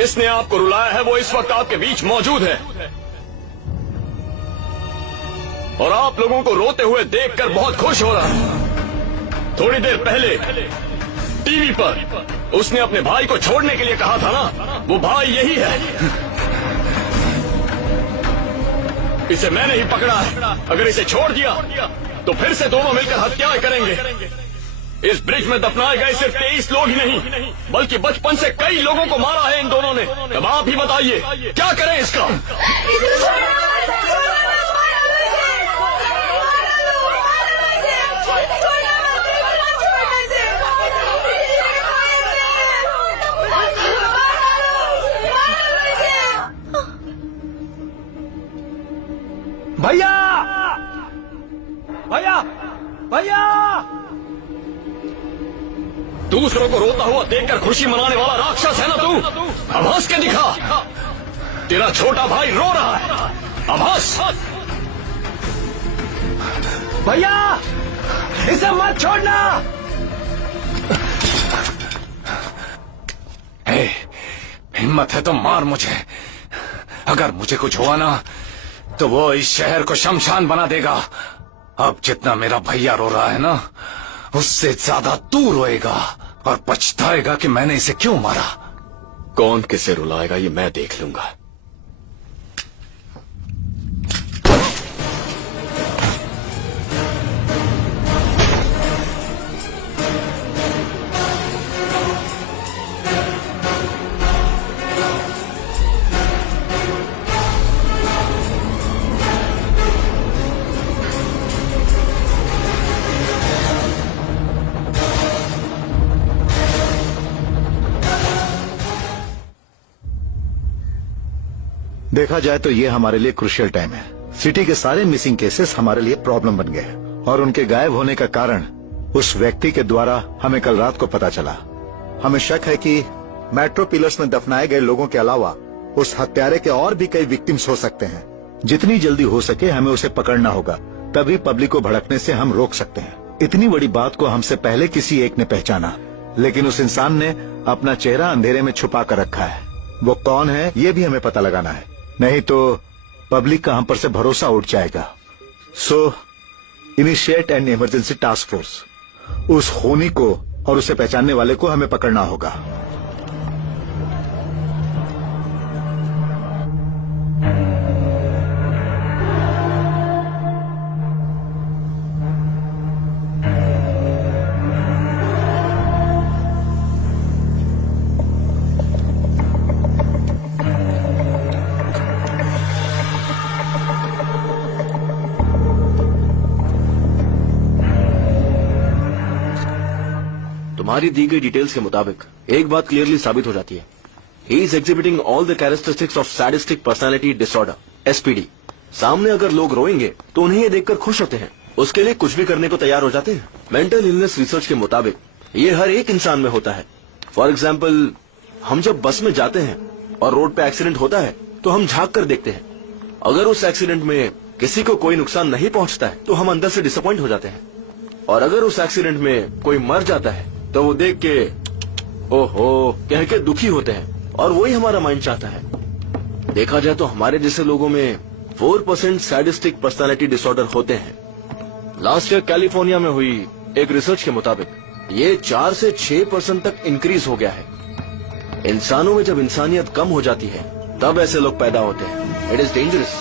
जिसने आपको रुलाया है वो इस वक्त आपके बीच मौजूद है और आप लोगों को रोते हुए देखकर बहुत खुश हो रहा है। थोड़ी देर पहले टीवी पर उसने अपने भाई को छोड़ने के लिए कहा था ना, वो भाई यही है। इसे मैंने ही पकड़ा है। अगर इसे छोड़ दिया तो फिर से दोनों मिलकर हत्याएं करेंगे। इस ब्रिज में दफनाए गए सिर्फ 23 लोग ही नहीं बल्कि बचपन से कई लोगों को मारा है इन दोनों ने। अब आप ही बताइए क्या करें इसका। भैया भैया भैया! दूसरों को रोता हुआ देखकर खुशी मनाने वाला राक्षस है ना तू? अब हंस के दिखा। तेरा छोटा भाई रो रहा है, अब हंस। भैया इसे मत छोड़ना। हिम्मत है तो मार मुझे। अगर मुझे कुछ हुआ ना तो वो इस शहर को शमशान बना देगा। अब जितना मेरा भैया रो रहा है ना, उससे ज्यादा तू रोएगा और पछताएगा कि मैंने इसे क्यों मारा। कौन किसे रुलाएगा ये मैं देख लूंगा। देखा जाए तो ये हमारे लिए क्रूशियल टाइम है। सिटी के सारे मिसिंग केसेस हमारे लिए प्रॉब्लम बन गए और उनके गायब होने का कारण उस व्यक्ति के द्वारा हमें कल रात को पता चला। हमें शक है कि मेट्रो पिलर्स में दफनाए गए लोगों के अलावा उस हत्यारे के और भी कई विक्टिम्स हो सकते हैं। जितनी जल्दी हो सके हमें उसे पकड़ना होगा, तभी पब्लिक को भड़कने से हम रोक सकते हैं। इतनी बड़ी बात को हमसे पहले किसी एक ने पहचाना, लेकिन उस इंसान ने अपना चेहरा अंधेरे में छुपा कर रखा है। वो कौन है ये भी हमें पता लगाना है, नहीं तो पब्लिक का हम पर से भरोसा उठ जाएगा। So initiate an emergency task force. उस खूनी को और उसे पहचानने वाले को हमें पकड़ना होगा। तुम्हारी दी गई डिटेल्स के मुताबिक एक बात क्लियरली साबित हो जाती है। He is exhibiting all the characteristics of sadistic personality disorder, SPD. सामने अगर लोग रोएंगे तो उन्हें ये देखकर खुश होते हैं, उसके लिए कुछ भी करने को तैयार हो जाते हैं। मेंटल इलनेस रिसर्च के मुताबिक ये हर एक इंसान में होता है। फॉर एग्जाम्पल, हम जब बस में जाते हैं और रोड पे एक्सीडेंट होता है तो हम झांक कर देखते हैं। अगर उस एक्सीडेंट में किसी को कोई नुकसान नहीं पहुंचता है तो हम अंदर से डिसअपॉइंट हो जाते हैं, और अगर उस एक्सीडेंट में कोई मर जाता है तो वो देख के ओहो कह के दुखी होते हैं, और वही हमारा माइंड चाहता है। देखा जाए तो हमारे जैसे लोगों में 4% सैडिस्टिक पर्सनालिटी डिसऑर्डर होते हैं। लास्ट ईयर कैलिफोर्निया में हुई एक रिसर्च के मुताबिक ये 4 से 6% तक इंक्रीज हो गया है। इंसानों में जब इंसानियत कम हो जाती है तब ऐसे लोग पैदा होते हैं। It is dangerous.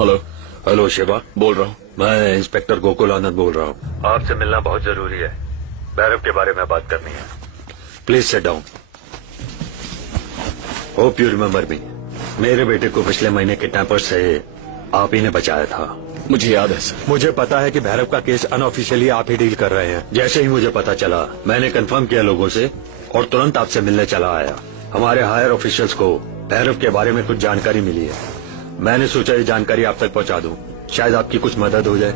Hello. Hello Shiva, बोल रहा हूँ। मैं इंस्पेक्टर गोकुल आनंद बोल रहा हूँ। आपसे मिलना बहुत जरूरी है, भैरव के बारे में बात करनी है। Please sit down. Hope you remember me. मेरे बेटे को पिछले महीने किडनैपर्स से आप ही ने बचाया था। मुझे याद है सर। मुझे पता है कि भैरव का केस अनऑफिशियली आप ही डील कर रहे हैं। जैसे ही मुझे पता चला मैंने कंफर्म किया लोगों से और तुरंत आपसे मिलने चला आया। हमारे हायर ऑफिशियल्स को भैरव के बारे में कुछ जानकारी मिली है। मैंने सोचा ये जानकारी आप तक पहुंचा दूं, शायद आपकी कुछ मदद हो जाए।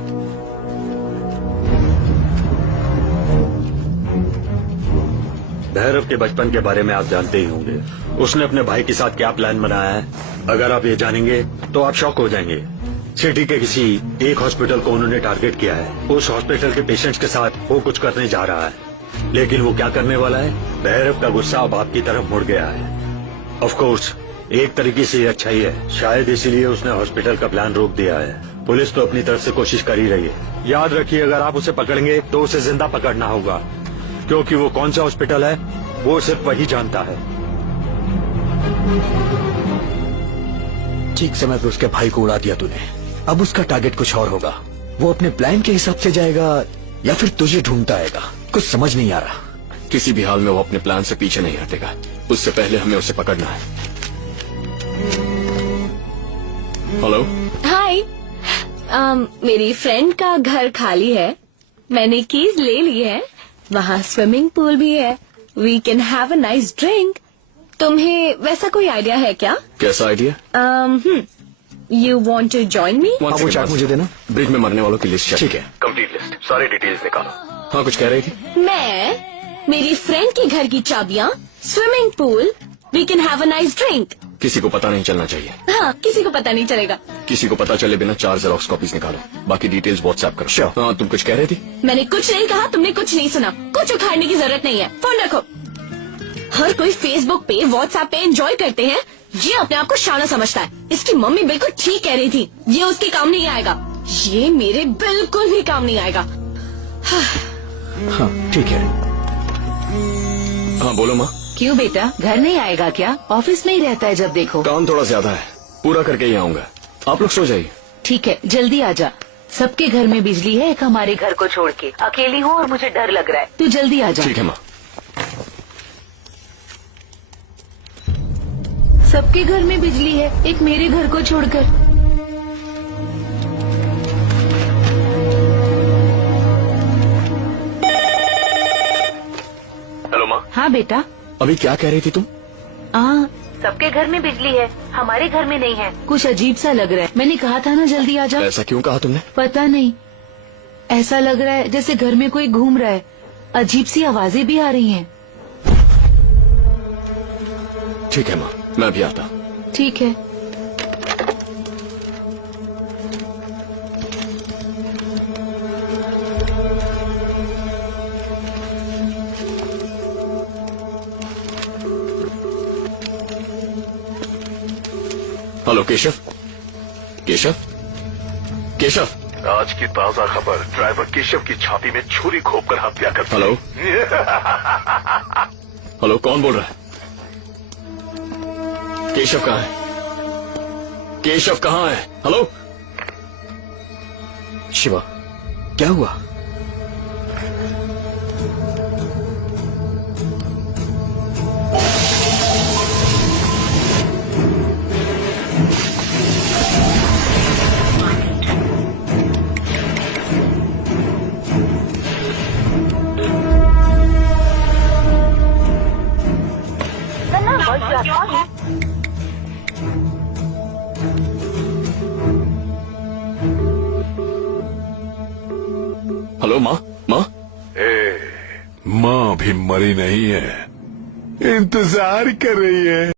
भैरव के बचपन के बारे में आप जानते ही होंगे। उसने अपने भाई के साथ क्या प्लान बनाया है, अगर आप ये जानेंगे तो आप शॉक हो जाएंगे। सिटी के किसी एक हॉस्पिटल को उन्होंने टारगेट किया है। उस हॉस्पिटल के पेशेंट्स के साथ वो कुछ करने जा रहा है। लेकिन वो क्या करने वाला है? भैरव का गुस्सा अब आपकी तरफ मुड़ गया है। ऑफ कोर्स एक तरीके से ये अच्छा ही है, शायद इसीलिए उसने हॉस्पिटल का प्लान रोक दिया है। पुलिस तो अपनी तरफ से कोशिश कर ही रही है। याद रखिए, अगर आप उसे पकड़ेंगे तो उसे जिंदा पकड़ना होगा, क्योंकि वो कौन सा हॉस्पिटल है वो सिर्फ वही जानता है। ठीक समय पे उसके भाई को उड़ा दिया तूने। अब उसका टारगेट कुछ और होगा। वो अपने प्लान के हिसाब से जाएगा या फिर तुझे ढूंढता आएगा, कुछ समझ नहीं आ रहा। किसी भी हाल में वो अपने प्लान से पीछे नहीं हटेगा। उससे पहले हमें उसे पकड़ना है। हेलो। हाय। मेरी फ्रेंड का घर खाली है, मैंने कीज ले ली है, वहाँ स्विमिंग पूल भी है, we can have a nice drink. तुम्हें वैसा कोई आइडिया है क्या? कैसा idea? You want to join me? अब वो चार्ट मुझे देना। ब्रिज में मरने वालों की लिस्ट ठीक है। कंप्लीट लिस्ट, सारी डिटेल्स निकालो। हाँ, कुछ कह रही थी? मेरी फ्रेंड के घर की चाबियाँ, swimming pool, we can have a nice drink. किसी को पता नहीं चलना चाहिए। हाँ, किसी को पता नहीं चलेगा। किसी को पता चले बिना 4 जेरॉक्स कॉपीज निकालो, बाकी डिटेल्स व्हाट्सएप करो। Sure. हाँ, तुम कुछ कह रही थी? मैंने कुछ नहीं कहा, तुमने कुछ नहीं सुना। कुछ उखाड़ने की जरूरत नहीं है, फोन रखो। हर कोई फेसबुक पे, व्हाट्सएप पे एंजॉय करते हैं, ये अपने आप को शाना समझता है। इसकी मम्मी बिल्कुल ठीक कह रही थी, ये उसके काम नहीं आएगा, ये मेरे बिल्कुल भी काम नहीं आएगा। हाँ ठीक है। हाँ बोलो माँ। क्यों बेटा, घर नहीं आएगा क्या? ऑफिस में ही रहता है जब देखो। काम थोड़ा ज्यादा है, पूरा करके ही आऊंगा। आप लोग सो जाइए। ठीक है, जल्दी आ जा। सबके घर में बिजली है, एक हमारे घर को छोड़ के। अकेली हूँ और मुझे डर लग रहा है, तू जल्दी आ जा। ठीक है माँ। सबके घर में बिजली है, एक मेरे घर को छोड़कर। हेलो माँ। हाँ बेटा। अभी क्या कह रही थी तुम? हाँ, सबके घर में बिजली है, हमारे घर में नहीं है। कुछ अजीब सा लग रहा है, मैंने कहा था ना जल्दी आ जा। ऐसा क्यों कहा तुमने? पता नहीं, ऐसा लग रहा है जैसे घर में कोई घूम रहा है, अजीब सी आवाजें भी आ रही हैं। ठीक है माँ, मैं भी आता। ठीक है। हेलो केशव। केशव। केशव। आज की ताजा खबर, ड्राइवर केशव की छाती में छुरी घोंपकर हत्या कर। हेलो। हेलो, कौन बोल रहा है? केशव कहाँ है? केशव कहाँ है? हेलो। शिवा, क्या हुआ? हेलो माँ। माँ। माँ भी मरी नहीं है, इंतजार कर रही है।